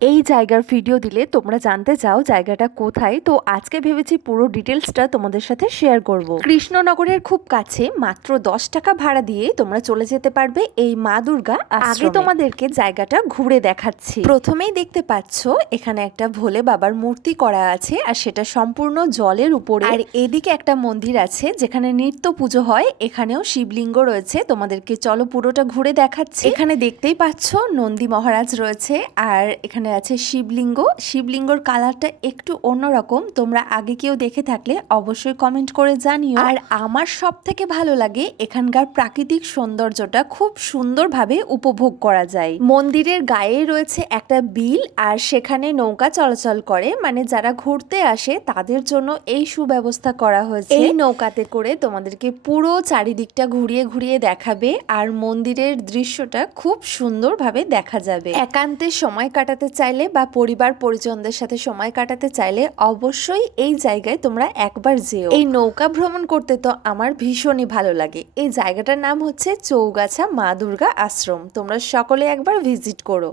এই জায়গার ভিডিও দিলে তোমরা জানতে চাও জায়গাটা কোথায়, তো আজকে ভেবেছি পুরো ডিটেলসটা তোমাদের সাথে শেয়ার করব। কৃষ্ণনগরের খুব কাছে মাত্র 10 টাকা ভাড়া দিয়ে তোমরা চলে যেতে পারবে এই মা দুর্গা আশ্রমে। আগে তোমাদেরকে জায়গাটা ঘুরে দেখাচ্ছি। প্রথমেই দেখতে পাচ্ছ এখানে একটা ভোলে বাবার মূর্তি করা আছে, আর সেটা সম্পূর্ণ জলের উপরে। আর এদিকে একটা মন্দির আছে যেখানে নিত্য পুজো হয়, এখানেও শিবলিঙ্গ রয়েছে। তোমাদেরকে চলো পুরোটা ঘুরে দেখাচ্ছি। এখানে দেখতেই পাচ্ছ নন্দী মহারাজ রয়েছে, আর এখানে আছে শিবলিঙ্গর কালারটা একটু অন্যরকম। তোমরা আগে কেউ দেখে থাকলে অবশ্যই কমেন্ট করে জানিও। আর আমার সব থেকে ভালো লাগে এখানকার প্রাকৃতিক সৌন্দর্যটা খুব সুন্দরভাবে উপভোগ করা যায়। মন্দিরের গায়ে রয়েছে একটা বিল, আর সেখানে নৌকা চলাচল করে, মানে যারা ঘুরতে আসে তাদের জন্য এই সুব্যবস্থা করা হয়েছে। এই নৌকাতে করে তোমাদেরকে পুরো চারিদিকটা ঘুরিয়ে ঘুরিয়ে দেখাবে, আর মন্দিরের দৃশ্যটা খুব সুন্দরভাবে দেখা যাবে। একান্তে সময় কাটাতে চাইলে বা পরিবার পরিজনদের সাথে সময় কাটাতে চাইলে অবশ্যই এই জায়গায় তোমরা একবার যেও। এই নৌকা ভ্রমণ করতে তো আমার ভীষণই ভালো লাগে। এই জায়গাটার নাম হচ্ছে চৌগাছা মা দুর্গা আশ্রম। তোমরা সকলে একবার ভিজিট করো।